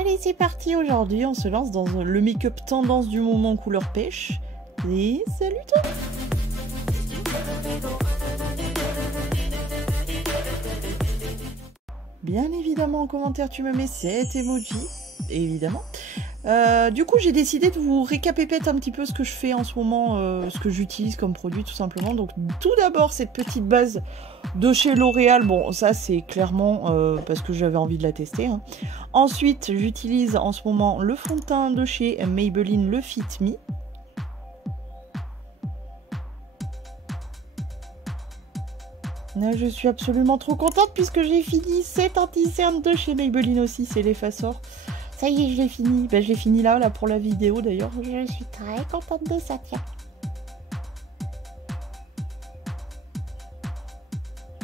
Allez, c'est parti. Aujourd'hui, on se lance dans le make-up tendance du moment couleur pêche. Et salut toi. Bien évidemment, en commentaire, tu me mets cet emoji, évidemment. Du coup, j'ai décidé de vous récapépéter un petit peu ce que je fais en ce moment, ce que j'utilise comme produit, tout simplement. Donc, tout d'abord, cette petite base de chez L'Oréal. Bon, ça, c'est clairement parce que j'avais envie de la tester. Hein. Ensuite, j'utilise en ce moment le fond de teint de chez Maybelline, le Fit Me. Là, je suis absolument trop contente puisque j'ai fini cet anti-cerne de chez Maybelline aussi, c'est l'effaceur. Ça y est, je l'ai fini. Ben, je l'ai fini là pour la vidéo d'ailleurs. Je suis très contente de ça, tiens.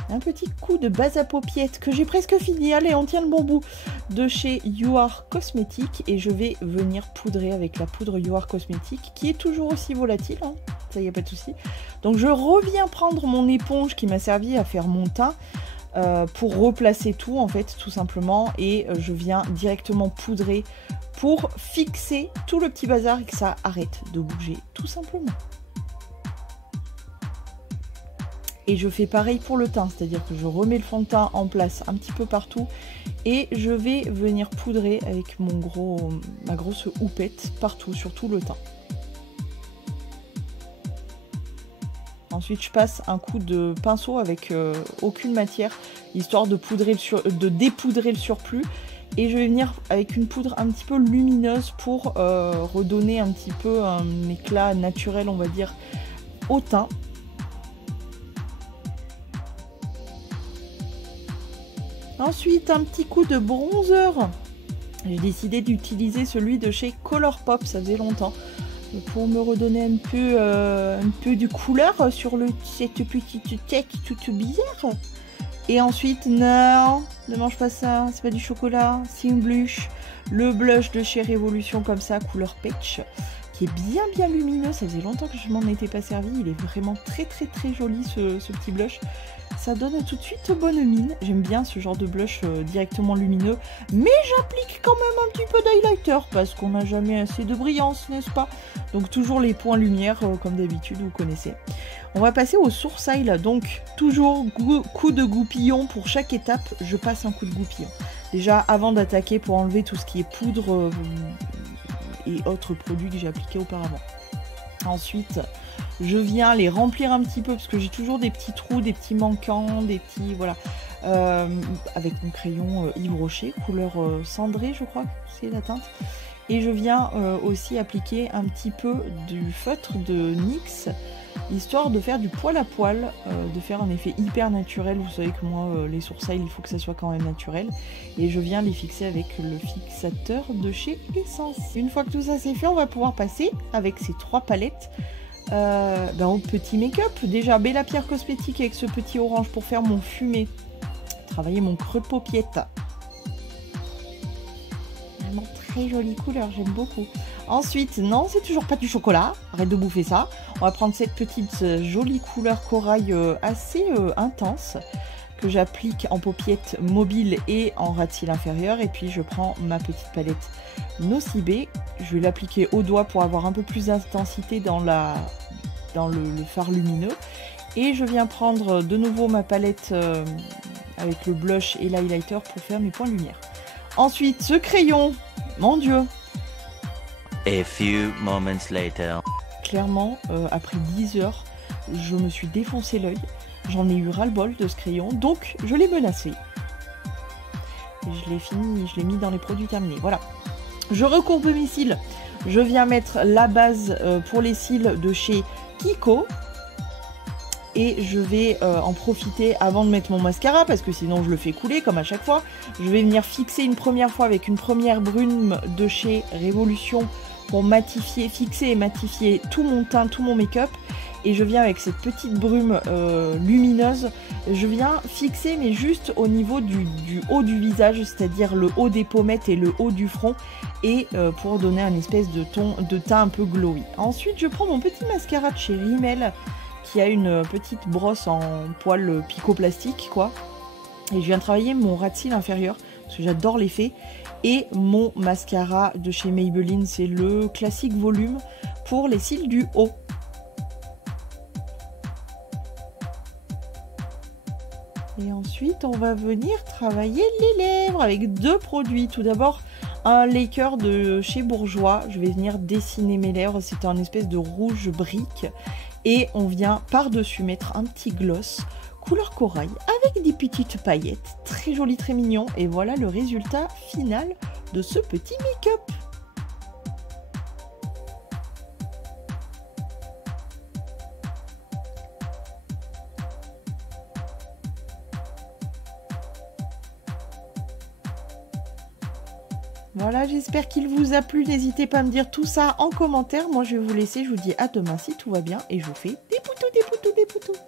Un petit coup de base à paupiètes que j'ai presque fini. Allez, on tient le bon bout de chez You Are Cosmetics et je vais venir poudrer avec la poudre You Are Cosmetics qui est toujours aussi volatile. Hein. Ça, y a pas de souci. Donc, je reviens prendre mon éponge qui m'a servi à faire mon teint. Pour replacer tout en fait tout simplement et je viens directement poudrer pour fixer tout le petit bazar et que ça arrête de bouger tout simplement. Et je fais pareil pour le teint, c'est-à-dire que je remets le fond de teint en place un petit peu partout et je vais venir poudrer avec ma grosse houppette partout sur tout le teint. Ensuite, je passe un coup de pinceau avec aucune matière, histoire de dépoudrer le surplus. Et je vais venir avec une poudre un petit peu lumineuse pour redonner un petit peu un éclat naturel, on va dire, au teint. Ensuite, un petit coup de bronzer. J'ai décidé d'utiliser celui de chez Colourpop, ça faisait longtemps. Pour me redonner un peu de couleur sur cette petite tête toute bizarre. Et ensuite, non, ne mange pas ça, c'est pas du chocolat, c'est une blush. Le blush de chez Révolution comme ça, couleur peach, qui est bien lumineux. Ça faisait longtemps que je m'en étais pas servi. Il est vraiment très joli ce petit blush. Ça donne tout de suite bonne mine. J'aime bien ce genre de blush directement lumineux. Mais j'applique quand même un petit peu d'highlighter parce qu'on n'a jamais assez de brillance, n'est-ce pas? Donc toujours les points lumière comme d'habitude, vous connaissez. On va passer au sourcil. Donc toujours coup de goupillon pour chaque étape. Je passe un coup de goupillon. Déjà avant d'attaquer pour enlever tout ce qui est poudre et autres produits que j'ai appliqués auparavant. Ensuite, je viens les remplir un petit peu parce que j'ai toujours des petits trous, des petits manquants, des petits... Voilà. Avec mon crayon Yves Rocher, couleur cendrée, je crois, c'est la teinte. Et je viens aussi appliquer un petit peu du feutre de NYX, histoire de faire du poil à poil, de faire un effet hyper naturel. Vous savez que moi, les sourcils, il faut que ça soit quand même naturel. Et je viens les fixer avec le fixateur de chez Essence. Une fois que tout ça c'est fait, on va pouvoir passer avec ces trois palettes au petit make-up. Déjà, Bella Pierre Cosmétique avec ce petit orange pour faire mon fumé. Travailler mon creux de paupiette. Vraiment très jolie couleur, j'aime beaucoup. Ensuite, non, c'est toujours pas du chocolat. Arrête de bouffer ça. On va prendre cette petite jolie couleur corail assez intense que j'applique en paupiette mobile et en ras de cils inférieur. Et puis, je prends ma petite palette Nocibé. Je vais l'appliquer au doigt pour avoir un peu plus d'intensité dans le fard lumineux. Et je viens prendre de nouveau ma palette avec le blush et l'highlighter pour faire mes points lumière. Ensuite, ce crayon, mon Dieu. A few moments later. Clairement, après 10 heures, je me suis défoncé l'œil. J'en ai eu ras-le-bol de ce crayon, donc je l'ai menacé. Et je l'ai fini, je l'ai mis dans les produits terminés. Voilà. Je recourbe mes cils. Je viens mettre la base pour les cils de chez Kiko. Et je vais en profiter avant de mettre mon mascara, parce que sinon je le fais couler comme à chaque fois. Je vais venir fixer une première fois avec une première brume de chez Révolution pour matifier, fixer et matifier tout mon teint, tout mon make-up. Et je viens avec cette petite brume lumineuse, je viens fixer mais juste au niveau du haut du visage, c'est-à-dire le haut des pommettes et le haut du front, et pour donner un espèce de ton de teint un peu glowy. Ensuite, je prends mon petit mascara de chez Rimmel, qui a une petite brosse en poil picot plastique, quoi. Et je viens travailler mon ras de cils inférieur, parce que j'adore l'effet. Et mon mascara de chez Maybelline, c'est le classique volume pour les cils du haut. Et ensuite, on va venir travailler les lèvres avec 2 produits. Tout d'abord, un laqueur de chez Bourjois. Je vais venir dessiner mes lèvres. C'est un espèce de rouge brique. Et on vient par-dessus mettre un petit gloss couleur corail avec des petites paillettes. Très joli, très mignon. Et voilà le résultat final de ce petit make-up. Voilà, j'espère qu'il vous a plu. N'hésitez pas à me dire tout ça en commentaire. Moi, je vais vous laisser. Je vous dis à demain si tout va bien. Et je vous fais des poutous, des poutous, des poutous.